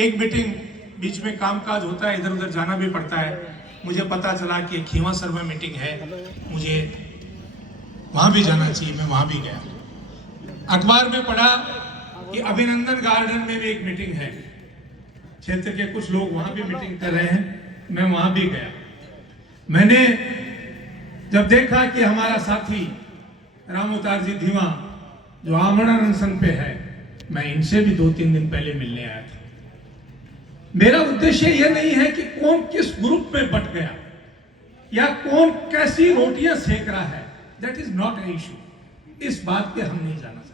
एक मीटिंग बीच में कामकाज होता है, इधर उधर जाना भी पड़ता है। मुझे पता चला कि खींवासर में मीटिंग है, मुझे वहां भी जाना चाहिए, मैं वहां भी गया। अखबार में पढ़ा कि अभिनंदन गार्डन में भी एक मीटिंग है, क्षेत्र के कुछ लोग वहां भी मीटिंग कर रहे हैं, मैं वहां भी गया। मैंने जब देखा कि हमारा साथी राम अवतार जी धीमा जो आमरण अनशन पे है, मैं इनसे भी 2-3 दिन पहले मिलने आया था। मेरा उद्देश्य यह नहीं है कि कौन किस ग्रुप में बट गया या कौन कैसी रोटियां सेक रहा है, that is not a issue. इस बात पे हम नहीं जाना चाहते।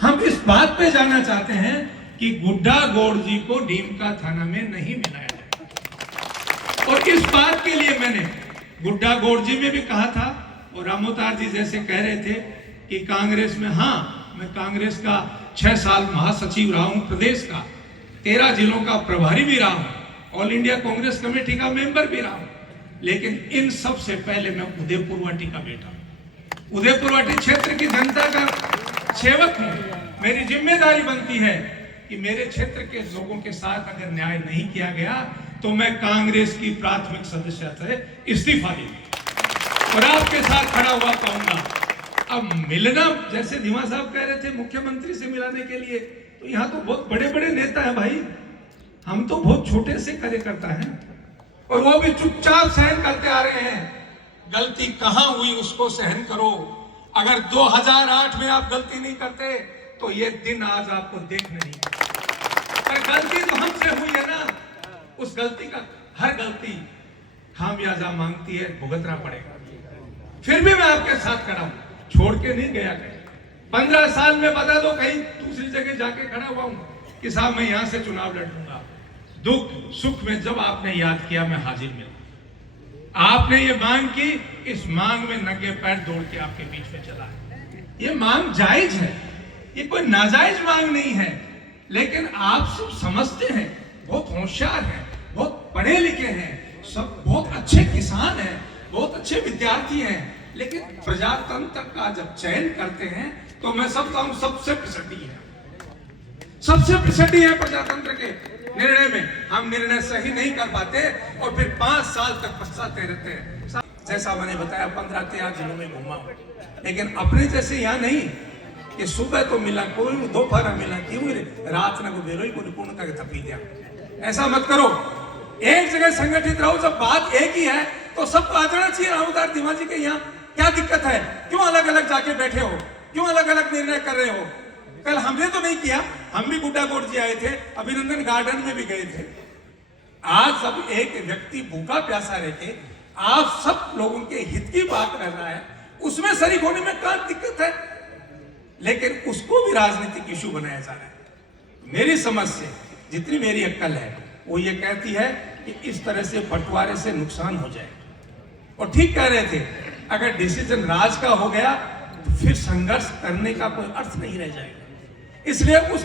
हम इस बात पे जाना चाहते हैं कि गुड्डा गौड़ जी को डीमका थाना में नहीं मिलाया जाए। और इस बात के लिए मैंने गुड्डा गौड़ जी में भी कहा था, और राम अवतार जी जैसे कह रहे थे कि कांग्रेस में, हाँ, मैं कांग्रेस का 6 साल महासचिव रहा हूं, प्रदेश का 13 जिलों का प्रभारी भी रहा हूं, ऑल इंडिया कांग्रेस कमेटी का मेंबर भी रहा हूं, लेकिन इन सब से पहले मैं उदयपुर वाटी का बेटा हूं, उदयपुर वाटी क्षेत्र की जनता का सेवक हूं। मेरी जिम्मेदारी बनती है कि मेरे क्षेत्र के लोगों के साथ अगर न्याय नहीं किया गया तो मैं कांग्रेस की प्राथमिक सदस्यता से इस्तीफा दूंगा और आपके साथ खड़ा हुआ पाऊंगा। अब मिलना, जैसे धीमा साहब कह रहे थे मुख्यमंत्री से मिलाने के लिए, तो यहाँ तो बहुत बड़े बड़े नेता हैं भाई, हम तो बहुत छोटे से कार्यकर्ता हैं, और वो भी चुपचाप सहन करते आ रहे हैं। गलती कहां हुई उसको सहन करो। अगर 2008 में आप गलती नहीं करते तो ये दिन आज आपको देखने नहीं मिलता। पर गलती तो हमसे हुई है ना, उस गलती का, हर गलती खामियाजा मांगती है, भुगतना पड़ेगा। फिर भी मैं आपके साथ खड़ा हूं, छोड़ के नहीं गया कहीं। 15 साल में बता दो कहीं दूसरी जगह जाके खड़ा हुआ हूं कि साहब मैं यहां से चुनाव लड़ूंगा। दुख सुख में जब आपने याद किया मैं हाजिर मिला। आपने ये मांग की, इस मांग में नंगे पैर दौड़ के आपके बीच में चला है। ये मांग जायज है, ये कोई नाजायज मांग नहीं है, लेकिन आप सब समझते हैं, बहुत होशियार हैं, बहुत पढ़े लिखे हैं, सब बहुत अच्छे किसान हैं, बहुत अच्छे विद्यार्थी हैं, लेकिन प्रजातंत्र का जब चयन करते हैं तो मैं समझता हूं सबसे पिछड़ी है, सबसे पिछड़ी है प्रजातंत्र के निर्णय में। हम निर्णय सही नहीं कर पाते और फिर 5 साल तक पछताते रहते हैं। जैसा मैंने बताया 15-13 जिलों में घूमा, लेकिन अपने जैसे यहाँ नहीं कि सुबह तो मिला कोई, दोपहर मिला क्यों, रात न को बेरोई को पूर्ण करके थपी दिया। ऐसा मत करो, एक जगह संगठित रहो। जब बात एक ही है तो सबको आ जाना चाहिए। राम अवतार धीमा जी के यहाँ क्या दिक्कत है? क्यों अलग अलग जाके बैठे हो? क्यों अलग अलग निर्णय कर रहे हो? कल हमने तो नहीं किया, हम भी गुड्डा गौड़ जी आए थे, अभिनंदन गार्डन में भी गए थे। आज सब एक व्यक्ति भूखा प्यासा रह के आप सब लोगों के हित की बात कर रहा है, उसमें शरीक होने में क्या दिक्कत है? लेकिन उसको भी राजनीतिक इशू बनाया जा रहा है। मेरी समझ से, जितनी मेरी अक्ल है, वो ये कहती है कि इस तरह से बंटवारे से नुकसान हो जाए। और ठीक कह रहे थे, अगर डिसीजन राज का हो गया तो फिर संघर्ष करने का कोई अर्थ नहीं रह जाएगा। इसलिए उस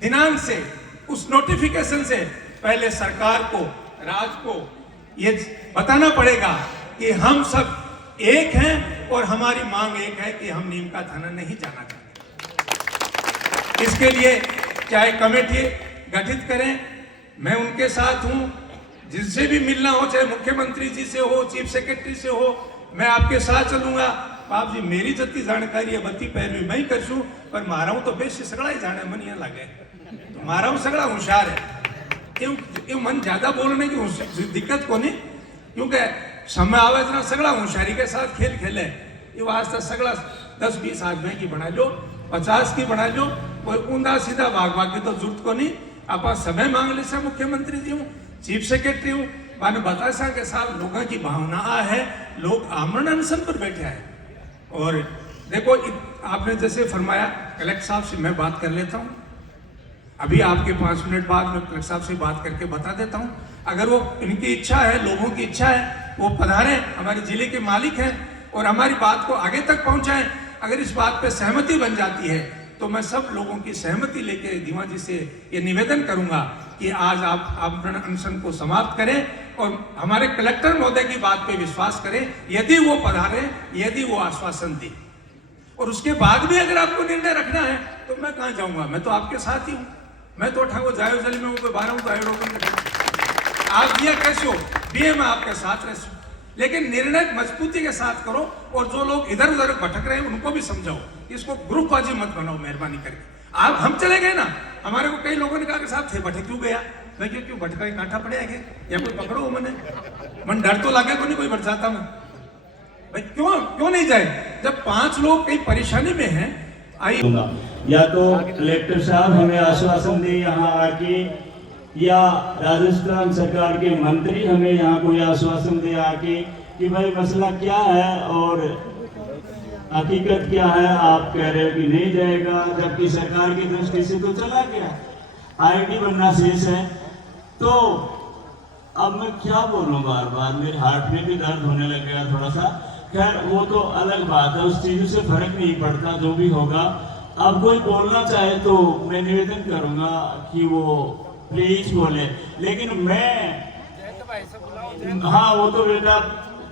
दिनांक से, उस नोटिफिकेशन से पहले सरकार को, राज को ये बताना पड़ेगा कि हम सब एक हैं और हमारी मांग एक है कि हम नीम का थाना नहीं जाना चाहते। इसके लिए चाहे कमेटी गठित करें, मैं उनके साथ हूं, जिनसे भी मिलना हो, चाहे मुख्यमंत्री जी से हो, चीफ सेक्रेटरी से हो, मैं आपके साथ चलूंगा। बाप जी मेरी जत्ती जानकारी है, बत्ती पैरवी मैं ही करशू, पर मारा हूं तो बेश सगड़ा ही जाने मन यहाँ लगे, तो मारा हूं सगड़ा होशियार है। क्यों मन ज्यादा बोलने की दिक्कत को नहीं, क्योंकि समय आवे इतना सगड़ा होशियारी के साथ खेल खेले। ये वास्ता सगड़ा 10-20 आदमी की बना लो, 50 की बना लो, कोई ऊंधा सीधा भाग भाग की तो जरूरत को नहीं। आप समय मांग ले से मुख्यमंत्री जी हूँ, चीफ सेक्रेटरी हूँ, मैंने बताया सा के साथ लोगों की भावना है, लोग आमरण अनशन पर बैठे हैं। और देखो आपने जैसे फरमाया, कलेक्टर साहब से मैं बात कर लेता हूँ, अभी आपके 5 मिनट बाद मैं कलेक्टर साहब से बात करके बता देता हूँ। अगर वो इनकी इच्छा है, लोगों की इच्छा है, वो पधारें, हमारे जिले के मालिक हैं और हमारी बात को आगे तक पहुंचाएं। अगर इस बात पे सहमति बन जाती है तो मैं सब लोगों की सहमति लेके धीमा जी से ये निवेदन करूंगा कि आज आप आमरण अनशन को समाप्त करें और हमारे कलेक्टर महोदय की बात पे विश्वास करें। यदि वो पधारे, यदि वो आश्वासन दे, और उसके बाद भी अगर आपको निर्णय रखना है तो मैं कहाँ जाऊंगा, मैं तो आपके साथ ही हूँ। मैं तो ठाको जायो जल में हूँ, कोई बारह हूँ तो आयो आप दिया कैसे हो दिए, मैं आपके साथ रह, लेकिन निर्णय मजबूती के साथ करो और जो लोग इधर उधर भटक रहे हैं उनको भी समझाओ, इसको ग्रुपबाजी मत बनाओ मेहरबानी करके। आप हम चले गए ना, हमारे को कई लोगों ने कहा कि साहब थे भटक क्यों गया, मैं क्यों भटका कांटा पड़े आगे या कोई पकड़ो मैंने, मन डर तो लगे को नहीं कोई बढ़ जाता मैं भाई, क्यों नहीं जाए जब 5 लोग कई परेशानी में हैं। आइए या तो कलेक्टर साहब हमें आश्वासन दे यहाँ आके, या राजस्थान सरकार के मंत्री हमें यहाँ कोई आश्वासन दे आके कि भाई मसला क्या है और हकीकत क्या है। आप कह रहे हो कि नहीं जाएगा, जबकि सरकार की दृष्टि से तो चला गया, आईटी बनना शेष है। तो अब मैं क्या बोलूं, बार बार मेरे हार्ट में भी दर्द होने लग गया थोड़ा सा। खैर वो तो अलग बात है, उस चीजों से फर्क नहीं पड़ता, जो भी होगा। अब कोई बोलना चाहे तो मैं निवेदन करूंगा कि वो प्लीज बोले, लेकिन मैं हाँ वो तो बेटा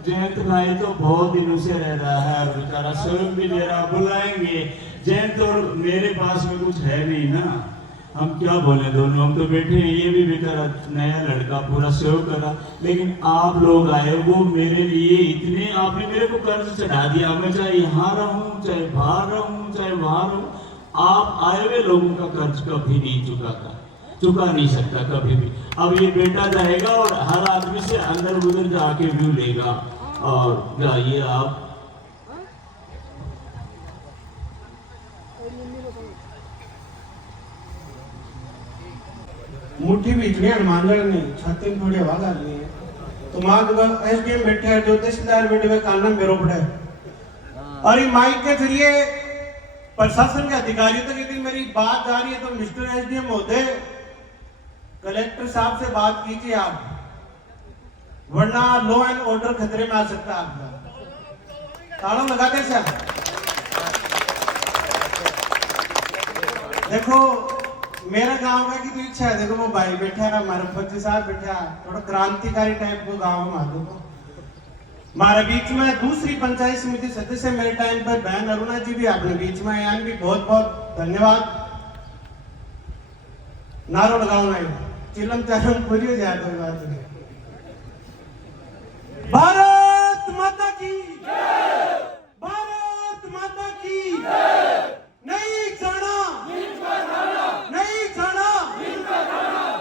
जयंत भाई तो बहुत दिनों से रह रहा है, बेचारा स्वयं भी दे रहा, बुलाएंगे। जयंत और मेरे पास में कुछ है नहीं ना, हम क्या बोले, दोनों हम तो बैठे हैं। ये भी बेचारा नया लड़का पूरा सेव करा, लेकिन आप लोग आए, वो मेरे लिए इतने, आपने मेरे को कर्ज चढ़ा दिया। मैं चाहे यहाँ रहूं, चाहे बाहर रहूं, चाहे वहां रहूं, आप आए हुए लोगों का कर्ज कभी नहीं चुका नहीं सकता कभी भी। अब ये बेटा जाएगा और हर आदमी से अंदर उधर जाके व्यू लेगा। और जाइए आप, मुट्ठी भी इतनी हनुमानगढ़ नहीं, छाती में थोड़ी आवाज आ रही है। तो माँ एसडीएम बैठे हैं, जो तहसीलदार बैठे हुए, कालना मेरो पड़े, और ये माइक के जरिए प्रशासन के अधिकारियों तक यदि मेरी बात जा रही है तो मिस्टर एसडीएम महोदय, कलेक्टर साहब से बात कीजिए आप, वरना लॉ एंड ऑर्डर खतरे में आ सकता है आपका। तालों लगाते से देखो मेरा गांव का की तो इच्छा है, देखो वो भाई बैठा है, हमारे फौजी साहब बैठा है, थोड़ा क्रांतिकारी टाइप को गांव में मालूम हो। हमारे बीच में दूसरी पंचायत समिति सदस्य मेरे टाइम पर बहन अरुणा जी भी अपने बीच में आए, भी बहुत बहुत धन्यवाद। नारो लगाओ ना, चिलम चालम पूरी हो जाए कोई बात नहीं। भारत माता की जय, भारत माता की जय। नहीं जाना, नहीं जाना,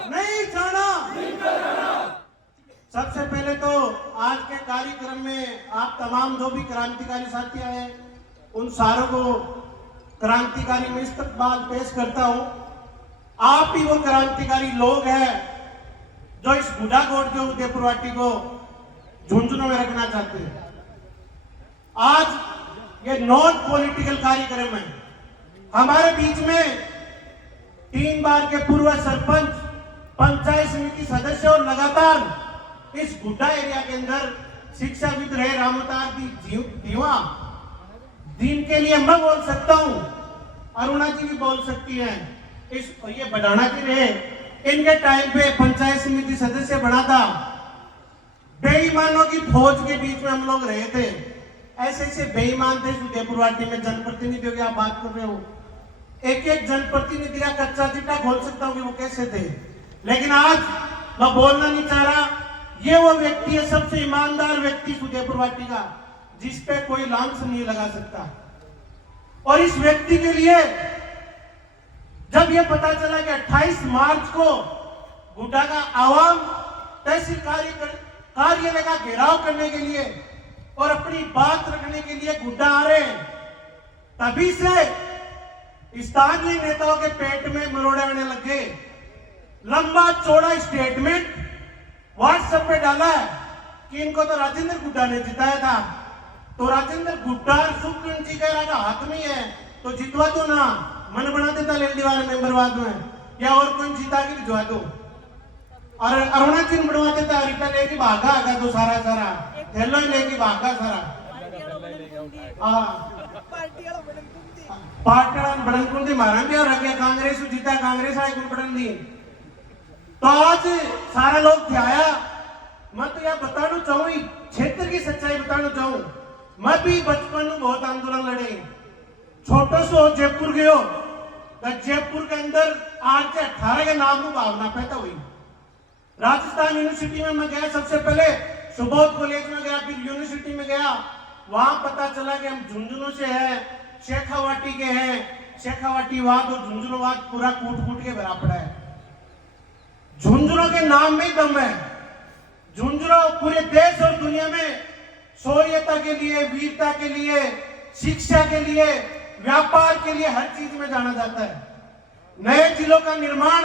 नहीं जाना। सबसे पहले तो आज के कार्यक्रम में आप तमाम जो भी क्रांतिकारी साथी आए, उन सारों को क्रांतिकारी में इस्तकबाल पेश करता हूं। आप ही वो क्रांतिकारी लोग हैं जो इस बुढ़ाकोट के उदयपुर वाटी को झुंझुनों में रखना चाहते हैं। आज ये नॉन पॉलिटिकल कार्यक्रम है। हमारे बीच में 3 बार के पूर्व सरपंच, पंचायत समिति सदस्य और लगातार इस गुड्डा एरिया के अंदर शिक्षाविद रहे रामोतार की दीवा दिन के लिए मैं बोल सकता हूं, अरुणा जी भी बोल सकती हैं। इस ये बढ़ाना जी रहे, इनके टाइम पे पंचायत समिति सदस्य बना था, बेईमानों की फौज के बीच में हम लोग रहे थे। ऐसे ऐसे बेईमान थे उदयपुर वाटी में, जनप्रतिनिधियों की आप बात कर रहे हो, एक एक जनप्रतिनिधि का कच्चा चिट्ठा खोल सकता हूं कि वो कैसे थे। लेकिन आज मैं बोलना नहीं चाह रहा, ये वो व्यक्ति है, सबसे ईमानदार व्यक्ति उदयपुर वाटी का, जिसपे कोई लांछ नहीं लगा सकता। और इस व्यक्ति के लिए जब ये पता चला कि 28 मार्च को गुड्डा का आवाम तहसील कार्यालय का घेराव करने के लिए और अपनी बात रखने के लिए गुड्डा आ रहे हैं, तभी से स्थानीय नेताओं के पेट में मरोड़े आने लगे। लंबा चौड़ा स्टेटमेंट व्हाट्सएप पे डाला है कि इनको तो राजेंद्र गुड्डा ने जिताया था, तो राजेंद्र गुड्डा सुप्रीम जी कह रहा हाथ में है तो जितवा दो ना, मन बना देता लेडी वाले मेंबर बाद में, या और कोई जीता के भिजवा दो। और अरुणा जी बनवा देता, रिटा लेके भागा आगा तो सारा हेलो लेके भागा सारा पार्टी बड़न दी मारा भी और रखे कांग्रेस जीता, कांग्रेस आई कुल बड़न दी। तो आज सारा लोग थे आया, मैं तो यह बताना चाहूँ, क्षेत्र की सच्चाई बताना चाहूँ। मैं भी बचपन में बहुत आंदोलन लड़े, छोटो सो जयपुर गयो, जयपुर के अंदर आज से 18 के नाम में भावना पैदा हुई। राजस्थान यूनिवर्सिटी में मैं गया, सबसे पहले सुबोध कॉलेज में गया, फिर यूनिवर्सिटी में गया। वहां पता चला कि हम झुंझुनू से हैं, शेखावाटी के हैं। शेखावाटीवाद और झुंझुनूवाद पूरा कूट कूट के भरा पड़ा है। झुंझुनू के नाम में दम है। झुंझुनू पूरे देश और दुनिया में शौर्यता के लिए, वीरता के लिए, शिक्षा के लिए, व्यापार के लिए, हर चीज में जाना जाता है। नए जिलों का निर्माण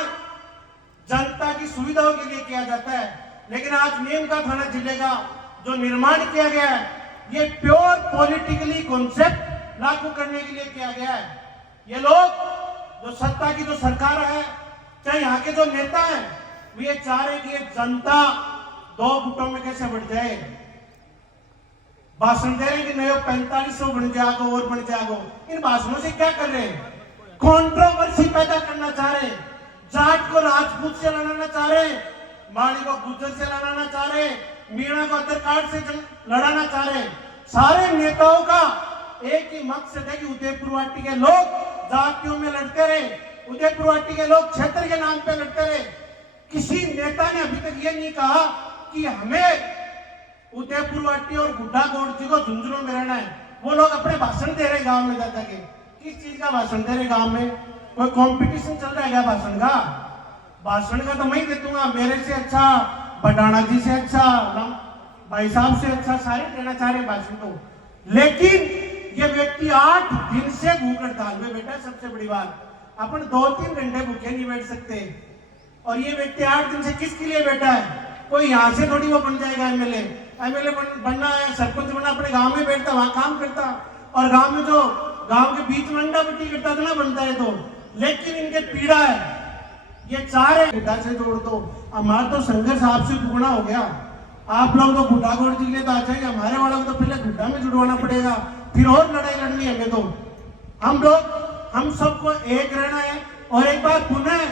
जनता की सुविधाओं के लिए किया जाता है, लेकिन आज नीमका थाना जिले का जो निर्माण किया गया है, ये प्योर पॉलिटिकली कॉन्सेप्ट लागू करने के लिए किया गया है। ये लोग जो सत्ता की जो सरकार है, चाहे यहाँ के जो नेता हैं, वो ये चाह रहे कि ये जनता 2 गुटों में कैसे बढ़ जाए। भाषण दे रहे हैं कि नए 4500 बन जाएगा और बन जाएगा। इन भाषणों से क्या कर रहे हैं? कंट्रोवर्सी पैदा करना चाह रहे हैं। जाट को राजपूत से लड़ाना चाह रहे हैं, माली को गुज्जर से लड़ाना चाह रहे हैं, मीणा को अदर कार्ड से लड़ाना चाह रहे हैं। सारे नेताओं का एक ही मकसद है कि उदयपुरवाटी के लोग जातियों में लड़ते रहे, उदयपुरवाटी के लोग क्षेत्र के नाम पे लड़ते रहे। किसी नेता ने अभी तक ये नहीं कहा कि हमें उदयपुरवाटी और गुड्डा गौड़ जी को झुंझुनू में रहना है। वो लोग अपने भाषण दे रहे गांव में जाता के। किस चीज का भाषण दे रहे गांव में? कोई कंपटीशन चल रहा है क्या भाषण का? भाषण का तो मैं ही दे दूंगा, मेरे से अच्छा, बडाना जी से अच्छा, भाई साहब से अच्छा, सारे देना चाह रहे भाषण को। लेकिन ये व्यक्ति 8 दिन से भूख हड़ताल में बैठा है। सबसे बड़ी बात, अपन 2-3 घंटे भूखे नहीं बैठ सकते। और ये व्यक्ति 8 दिन से किसके लिए बैठा है? कोई यहाँ से थोड़ी वो बन जाएगा एमएलए बनना है, सरपंच बनना, अपने गांव में बैठता, वहां काम करता, और गांव में जो गांव के बीच में अंडा बट्टी करता था ना, बनता है तो। लेकिन इनके पीड़ा है, ये चाह रहे गुड्डा से जोड़ दो। हमारा तो संघर्ष आपसे दुगना हो गया। आप लोग तो गुड्डा गौड़ जी के लिए तो आ जाएंगे, हमारे वालों को तो पहले गुड्डा में जुड़वाना पड़ेगा, फिर और लड़ाई लड़नी है हमें। तो हम सबको एक रहना है। और एक बार पुनः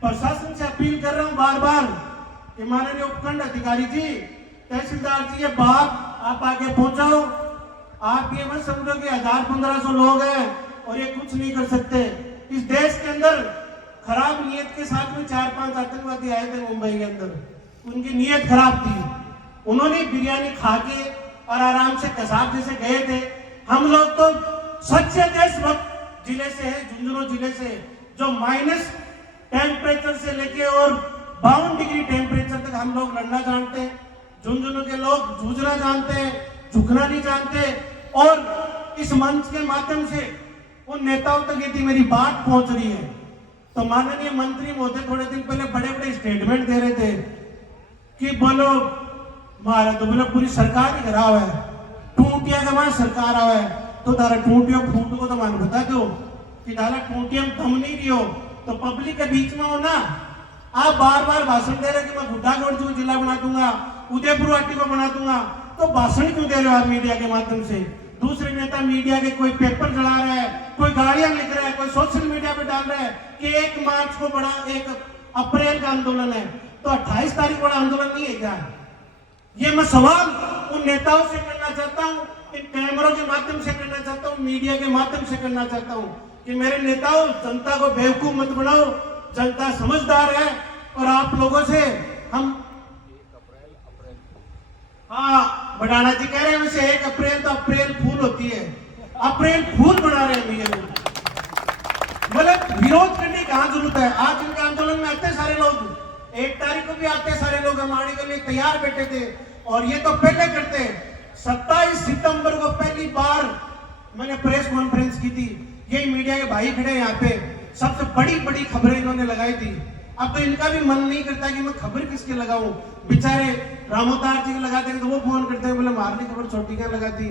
प्रशासन से अपील कर रहा हूं बार बार कि माननीय उपखंड अधिकारी जी, तहसीलदार जी, ये बात आप आगे पहुंचाओ। आप ये मत समझो कि 1000-1500 लोग हैं और ये कुछ नहीं कर सकते। इस देश के अंदर खराब नियत के साथ में 4-5 आतंकवादी आए थे मुंबई के अंदर। उनकी नियत खराब थी, उन्होंने बिरयानी खा के और आराम से कसाब जैसे गए थे। हम लोग तो सच्चे देशभक्त जिले से है, झुंझुनू जिले से, जो माइनस टेम्परेचर से लेके और 52 डिग्री टेम्परेचर तक हम लोग लड़ना जानते हैं। झुंझुनू के लोग जूझना जानते हैं, झुकना नहीं जानते। और इस मंच के माध्यम से उन नेताओं तक यदि मेरी बात पहुंच रही है, तो माननीय मंत्री महोदय थोड़े दिन पहले बड़े बड़े स्टेटमेंट दे रहे थे कि बोलो मारा तो बोलो पूरी सरकार ही खराब है, टूटिया का वहां सरकार आवा है, तो तारा टूटियो फूट को तो मान बता दो कि तारा टूटियम तुम नहीं दियो, तो पब्लिक के बीच में हो ना। आप बार बार भाषण दे रहे कि मैं गुड्डा गौड़ जी को जिला बना दूंगा, उदयपुरवाटी को बना दूंगा, तो भाषण क्यों दे रहे हो आप मीडिया के माध्यम से? दूसरे नेता मीडिया के कोई पेपर चला रहा है, कोई गाड़ियां लिख रहा है, कोई सोशल मीडिया पे डाल रहा है कि 1 मार्च को बड़ा 1 अप्रैल का आंदोलन है, तो 28 तारीख बड़ा आंदोलन नहीं है क्या? ये मैं सवाल उन नेताओं से करना चाहता हूँ, इन कैमरों के माध्यम से करना चाहता हूँ, मीडिया के माध्यम से करना चाहता हूँ कि मेरे नेताओं, जनता को बेवकूफ मत बनाओ, जनता समझदार है। और आप लोगों से हम बडाना जी कह रहे हैं वैसे 1 अप्रैल तो अप्रैल फूल होती है, अप्रैल फूल बना रहे हैं ये लोग। मतलब विरोध करने की कहां जरूरत है? आज इनके आंदोलन में आते सारे लोग, 1 तारीख को भी आते सारे लोग, हमारे के लिए तैयार बैठे थे। और ये तो पहले करते। 27 सितंबर को पहली बार मैंने प्रेस कॉन्फ्रेंस की थी, यही मीडिया के भाई खड़े यहाँ पे, सबसे बड़ी बड़ी खबरें इन्होंने लगाई थी। अब तो इनका भी मन नहीं करता कि मैं खबर किसके लगाऊं। बेचारे रामोतार जी को लगाते हैं तो वो फोन करते हैं, बोले मारनी खबर छोटी क्या लगाती,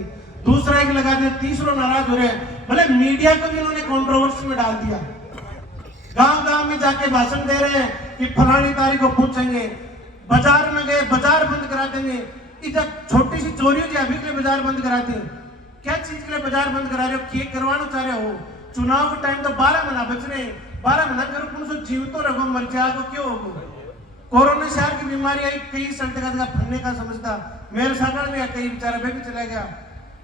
दूसरा एक लगाते, तीसरा नाराज हो रहे हैं। बोले मीडिया को भी इन्होंने कंट्रोवर्सी में डाल दिया। गांव गांव में जाके भाषण दे रहे हैं कि फलानी तारीख को पूछेंगे, बाजार में गए बाजार बंद करा देंगे। जब छोटी सी चोरी हो जाए अभी के लिए बाजार बंद कराते हैं, क्या चीज के लिए बाजार बंद करा रहे हो? केक करवाना चाह रहे हो? चुनाव के टाइम तो 12 महीना बच रहे हैं, 12 महीना करो, कौन सा जीव तो रखो, मर जाए तो क्यों होगा? कोरोना शहर की बीमारी आई, कई सड़क का फन्ने का समझता, मेरे सागर में कई बेचारा भी चला गया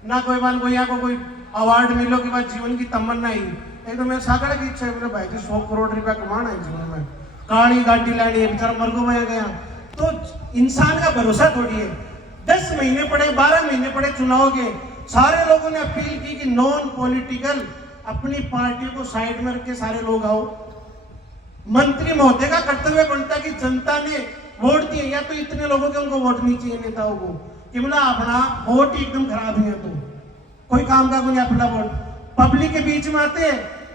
ना, कोई बाल को यहाँ को कोई अवार्ड मिलो कि बाद जीवन की तमन्ना ही एक तो मेरे सागड़ की इच्छा है मेरे भाई जी 100 करोड़ रुपया कमाना है जीवन में, काली गाड़ी लानी है, बेचारा मरगो में गया। तो इंसान का भरोसा थोड़ी है। 10 महीने पड़े, 12 महीने पड़े चुनाव के, सारे लोगों ने अपील की कि नॉन पॉलिटिकल अपनी पार्टी को साइड में रख के सारे लोग आओ। मंत्री महोदय का कर्तव्य बनता कि जनता ने वोट दिए, या तो इतने लोगों के उनको वोट नहीं चाहिए नेताओं को कि बोला अपना वोट ही एकदम खराब है, तो कोई काम का कोई अपना वोट पब्लिक के बीच में आते,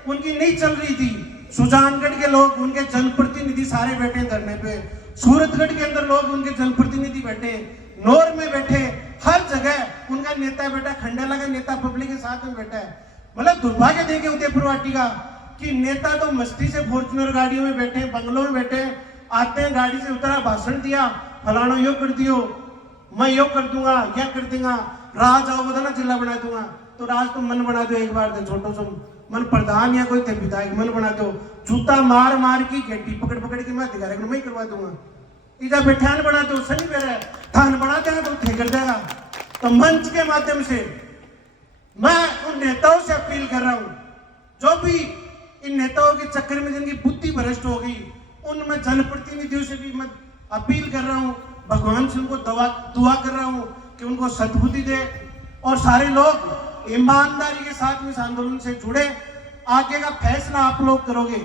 उनकी नहीं चल रही थी। सुजानगढ़ के लोग, उनके जनप्रतिनिधि सारे बैठे धरने पे, सूरतगढ़ के अंदर लोग उनके जनप्रतिनिधि बैठे, नौर में बैठे, हर जगह उनका नेता बैठा, खंडेला का नेता पब्लिक के साथ में बैठा है। मतलब दुर्भाग्य देखे उदयपुर वाटी का कि नेता तो मस्ती से फॉर्च्यूनर गाड़ियों में बैठे, बंगलों में बैठे, आते हैं गाड़ी से उतरा, भाषण दिया, फलाना यो कर दियो, मैं यो कर दूंगा, या कर दूंगा, राज आओ बता ना जिला बना दूंगा। तो राज तो मन बना दो एक बार दे, छोटो सो मन प्रधान या कोई थे विधायक मन बना दो, जूता मार मार की गेटी पकड़ पकड़ के मैं अधिकारी मैं करवा दूंगा। इधर बैठान बना दो, सनी मेरा थान बना देगा तो थे कर देगा। तो मंच के माध्यम से मैं उन नेताओं से अपील कर रहा हूं, जो भी इन नेताओं के चक्कर में जिनकी बुद्धि भ्रष्ट हो गई, उनमें जनप्रतिनिधियों से भी मैं अपील कर रहा हूं, भगवान से उनको दुआ कर रहा हूं कि उनको सद्बुद्धि दे और सारे लोग ईमानदारी के साथ में इस आंदोलन से जुड़े। आगे का फैसला आप लोग करोगे,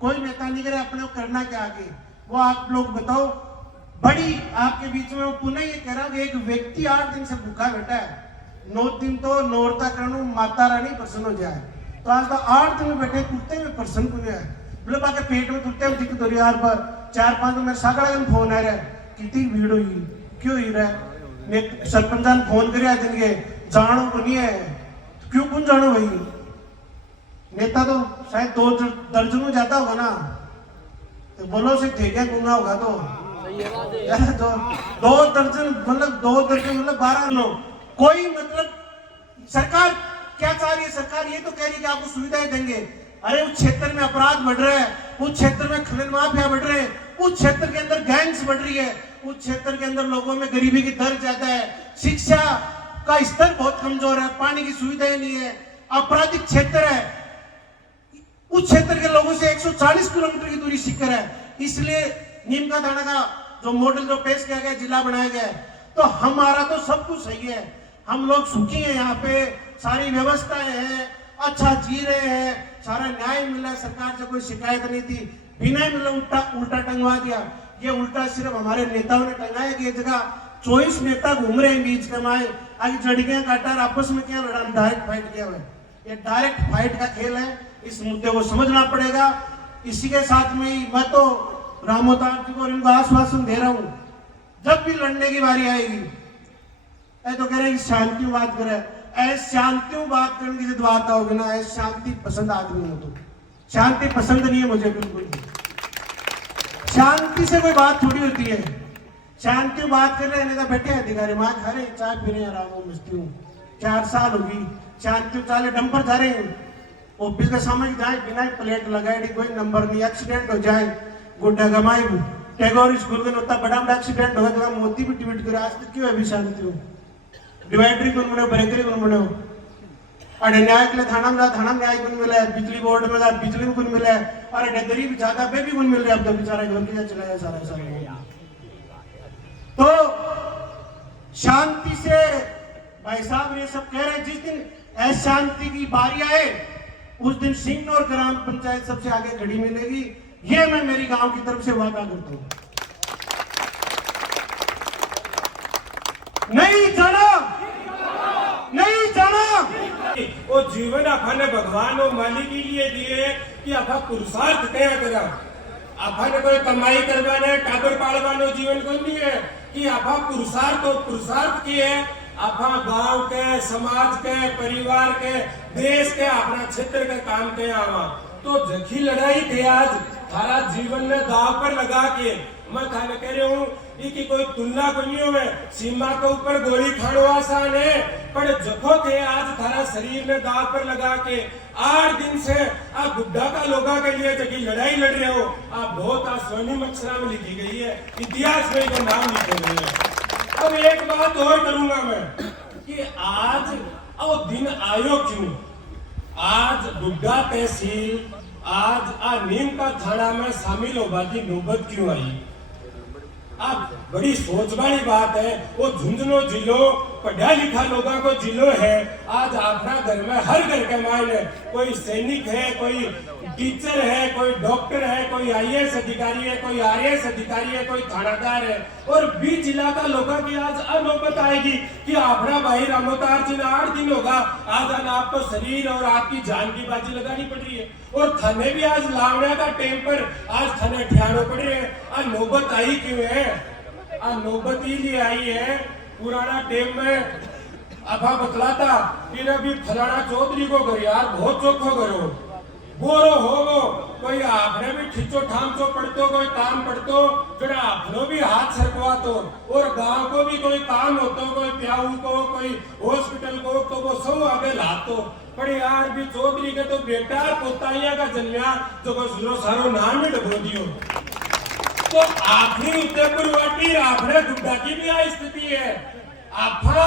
कोई नेता नहीं करे अपने को करना क्या आगे, वो आप लोग बताओ। बड़ी आपके बीच में पुनः ये कह रहा हूं कि एक व्यक्ति 8 दिन से भूखा बैठा है, 9 दिन तो नौरता करणु माता रानी प्रसन्न हो जाए, तो आज तो 8 दिन में बैठे कुत्ते में प्रसन्न को है, बोले बाकी पेट में कुत्ते में दिक्कत हो रही है। यार पर 4-5 मेरे सागड़ा फोन आ रहा है, कितनी भीड़ हुई, क्यों ही रहा है, सरपंचान फोन करे दिन के जानो को नहीं है, तो क्यों कौन जानो भाई, नेता तो शायद 2 दर्जनों जाता होगा ना, तो बोलो से ठेके गूंगा होगा तो यार 2 दर्जन मतलब 2 दर्जन मतलब 12 लोग। कोई मतलब सरकार क्या चाह रही है, सरकार ये तो कह रही है कि आपको सुविधाएं देंगे। अरे उस क्षेत्र में अपराध बढ़ रहा है, उस क्षेत्र में खनन माफिया बढ़ रहे हैं, उस क्षेत्र के अंदर गैंग्स बढ़ रही है, उस क्षेत्र के अंदर लोगों में गरीबी की दर ज्यादा है, शिक्षा का स्तर बहुत कमजोर है, पानी की सुविधाएं नहीं है, आपराधिक क्षेत्र है, उस क्षेत्र के लोगों से 140 किलोमीटर की दूरी सिक्कर है। इसलिए नीम का दाना का जो मॉडल जो पेश किया गया, जिला बनाया गया है, तो हमारा तो सब कुछ सही है, हम लोग सुखी हैं, यहाँ पे सारी व्यवस्थाएं हैं, अच्छा जी रहे हैं, सारा न्याय मिला, सरकार से कोई शिकायत नहीं थी, बिना मिला उल्टा टंगवा दिया। ये उल्टा सिर्फ हमारे नेताओं ने टंगाया कि ये जगह 24 नेता घूम रहे हैं बीच के माए, आगे जड़ियां काटा आपस में क्या लड़ा, डायरेक्ट फाइट किया हुआ है। ये डायरेक्ट फाइट का खेल है, इस मुद्दे को समझना पड़ेगा। इसी के साथ में ही मैं तो राम अवतार जी को इनको आश्वासन दे रहा हूं, जब भी लड़ने की बारी आएगी तो कह रहे शांति बात करे, ऐसे शांति बात करने की जब बात आओगे ना, ऐसे शांति पसंद आदमी हो, तो शांति पसंद नहीं है मुझे बिल्कुल भी। शांति से कोई बात थोड़ी होती है, शांति बात कर रहे हैं, बैठे अधिकारी माँ खा रहे चाय पी रहे आराम हूँ, मस्ती हूँ, 4 साल होगी शांति चाले डंपर जा रहे हैं, ऑफिस के सामने जाए बिना प्लेट लगाए, कोई नंबर नहीं, एक्सीडेंट हो जाए गुड्डा गमाए, टैगोर स्कूल के उतना बड़ा बड़ा एक्सीडेंट हो गया, मोदी भी ट्वीट करे आज तक क्यों अभी शांति हो, डिवाइडरी कौन बने, ब्रेकरी कौन बने, अरे न्याय के लिए थाना में थाना न्याय कौन मिला है, बिजली बोर्ड में बिजली में कौन मिला है, अरे गरीब ज्यादा पे भी कौन मिल रहा है, अब तो बेचारा घर के चला गया सारा सारा। तो शांति से भाई साहब ये सब कह रहे हैं, जिस दिन अशांति की बारी आए उस दिन सिंगनौर ग्राम पंचायत सबसे आगे खड़ी मिलेगी, ये मैं मेरी गांव की तरफ से वादा करता हूं। नहीं जाना, नहीं जाना, वो जीवन आपने भगवान और मालिक के लिए दिए कि आपा पुरुषार्थ क्या करा, आपने कोई कमाई करवाने टाबर पालवानो जीवन को नहीं है कि आपा पुरुषार्थ की है, आपा गांव के, समाज के, परिवार के, देश के, अपना क्षेत्र के काम के आवा। तो जखी लड़ाई थे आज थारा जीवन ने दाव पर लगा के, मैं थाने कह रही हूँ कि कोई तुलना को नहीं हो, सीमा के ऊपर गोली खानो आसान है, पर जखो थे आज थारा शरीर ने दाव पर लगा के 8 दिन से आप बुढ़ा का लोगा के लिए जगह लड़ाई लड़ रहे हो, आप बहुत आज स्वर्णिम अक्षरा में लिखी गई है, इतिहास में इनको नाम लिखे गए हैं। अब एक बात और करूंगा मैं कि आज वो दिन आयो क्यों, आज गुड्डा तहसील आज नीम का थाना में शामिल होने की नौबत क्यों आई? अब बड़ी सोच वाली बात है। वो झुंझुनू जिलो पढ़ा लिखा लोगों को जिलो है। आज अपना घर में हर घर के मायने कोई सैनिक है, कोई टीचर है, कोई डॉक्टर है, कोई आईएएस अधिकारी है, कोई आरएएस अधिकारी है, कोई थानादार है। और 20 जिला का लोगों की आज नौबत आएगी कि अपना भाई रामोतार जी ने 8 दिन होगा आज आपको शरीर और आपकी जान की बाजी लगानी पड़ रही है। और थाने भी आज लावड़ा का टाइम पर आज थाने ठियानो पड़ रहे हैं। नौबत आई क्यों है? नौबत इसलिए आई है, पुराना टाइम में अफा बतलाता कि अभी फलाना चौधरी को घर यार बहुत चोखो करो बोरो हो वो कोई आपने भी ठिचो ठामचो पड़तो कोई काम पड़तो जरा आपनो भी हाथ सरकवा तो और गांव को भी कोई काम होतो कोई प्याऊ को कोई हॉस्पिटल को तो वो सब आगे लातो। पर यार भी चौधरी के तो बेटा पोताइया का जन्मिया जो को सुनो सारो नाम ही डबो दियो। तो आखिरी उदयपुर वाटी आपने गुड्डा की भी आई स्थिति है। आपा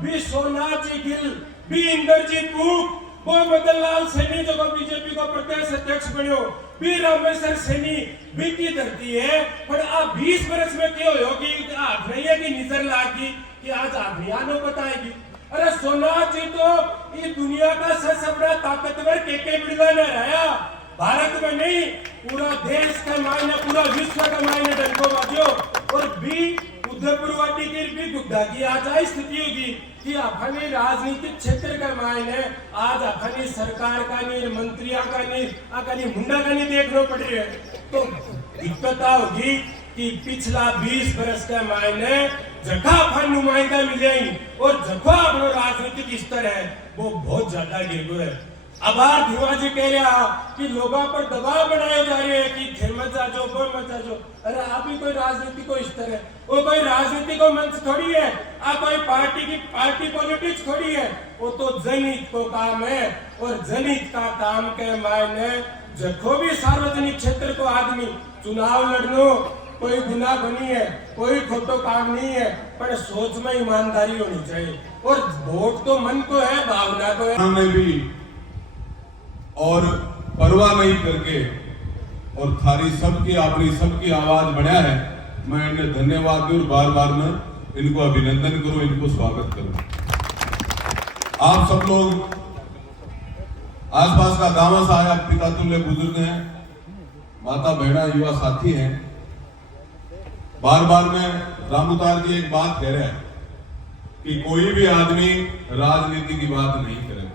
भी सोनाची गिल भी इंद्रजीत कुक वो मदनलाल सैनी जो बीजेपी को प्रदेश अध्यक्ष बनो भी रामेश्वर सैनी भी की धरती है। पर आप 20 वर्ष में क्यों हो कि आपने ये की नजर लागी कि आज अभियानों बताएगी। अरे सोनाथ जी तो ये दुनिया का सबसे बड़ा ताकतवर के बिड़वा ने रहा भारत में नहीं पूरा देश का मायने पूरा विश्व का मायने डंको बाजो। और भी उदयपुर वाटी की भी गुड्डा की आज आई स्थिति होगी कि अपने राजनीतिक क्षेत्र का मायने आज अपनी सरकार का नहीं मंत्रियों का नहीं मुंडा का नहीं देखना पड़ रही है। तो दिक्कत होगी कि पिछला 20 वर्ष का मायने जगह अपन नुमाइंदा मिले और जगह अपना राजनीतिक स्तर है वो बहुत ज्यादा गिर गया है। आभार धिवाजी कह रहा कि लोगों पर दबाव बनाए जा रहे हैं कि थे मत जाओ वो मत जाओ। अरे आप ही कोई राजनीति को स्तर है वो कोई राजनीति को मंच थोड़ी है। आप कोई पार्टी पॉलिटिक्स थोड़ी है। वो तो जनहित को काम है और जनहित का काम के मायने जखो भी सार्वजनिक क्षेत्र को आदमी चुनाव लड़नो कोई गुनाह बनी है कोई खोटो काम नहीं है पर सोच में ईमानदारी होनी चाहिए। और वोट तो मन को है भावना को है भी और परवाह नहीं करके और थारी सबकी अपनी सबकी आवाज बढ़िया है। मैं इन्हें धन्यवाद दूं बार बार मैं इनको अभिनंदन करूं इनको स्वागत करूं। आप सब लोग आसपास का गांव से आया पिता तुल्य बुजुर्ग हैं माता बहना युवा साथी हैं। बार बार में रामोतार जी एक बात कह रहे हैं कि कोई भी आदमी राजनीति की बात नहीं करे।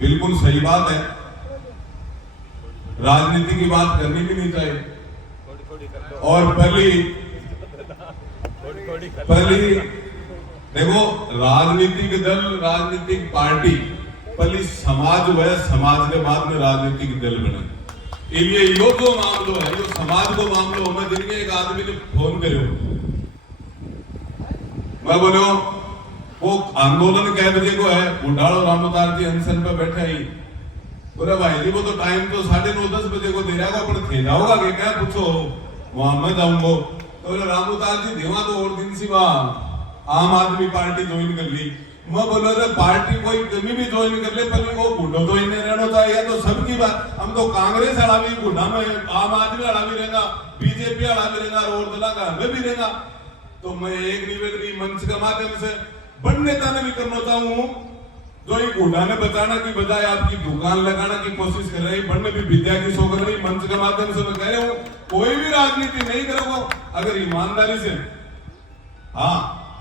बिल्कुल सही बात है राजनीति की बात करनी भी नहीं चाहिए। और पहली देखो राजनीतिक दल राजनीतिक पार्टी पहली समाज हुआ समाज के बाद में राजनीतिक दल बने। इसलिए यो जो मामलो है यो समाज को मामलो मैं दिन के एक आदमी ने फोन करो मैं बोलो वो आंदोलन कै बजे को है बुढ़ाड़ो रामोतार जी अनशन पे बैठे ही बोले भाई जी वो तो टाइम तो 9:30-10 बजे को दे रहा पर थे जाओगा क्या पूछो वहां मैं जाऊंगा। तो बोले रामोतार जी देवा तो और दिन सी आम आदमी पार्टी ज्वाइन कर ली। मैं बोलो रे पार्टी कोई कभी भी ज्वाइन कर ले पर वो बूढ़ो तो इन्हें रहना चाहिए। तो सबकी बात हम तो कांग्रेस वाला भी बूढ़ा में आम आदमी वाला भी रहेगा बीजेपी वाला भी रहेगा और दला का हमें भी रहेगा। तो मैं एक निवेदन मंच के माध्यम से बड़ नेता ने भी करना चाहूँ जो ये बूढ़ा ने बचाना की बजाय आपकी दुकान लगाना की कोशिश कर रही बड़ में भी विद्या की सो कर रही मंच के माध्यम से मैं कह रहा हूँ कोई भी राजनीति नहीं करोगे अगर ईमानदारी से हाँ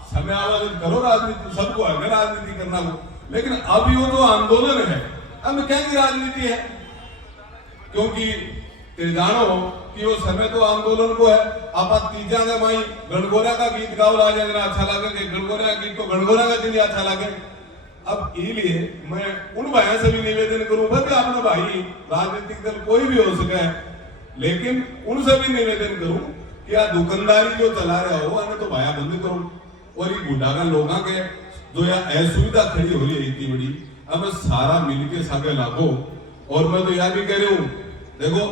समय आवाज करो राजनीति सबको अगर राजनीति करना हो। लेकिन अब ये जो आंदोलन है अब क्या की राजनीति है क्योंकि जानो कि वो समय तो आंदोलन को है। आप तीजा का माई गणगोरा का गीत गाओ राजा अच्छा लगे कि गणगोरा का गीत तो गणगोरा का जिन्हें अच्छा लगे। अब इसलिए मैं उन भाइयों से भी निवेदन करूं भाई अपना भाई राजनीतिक दल कोई भी हो सके लेकिन उनसे भी निवेदन करूं कि आ दुकानदारी जो चला रहा हो उन्हें तो भाया बंद करो। और ये बूढ़ा का लोगों के जो यह असुविधा खड़ी हो रही है इतनी बड़ी अब सारा मिलके सागे लागो। और मैं तो यह भी कह रही हूँ देखो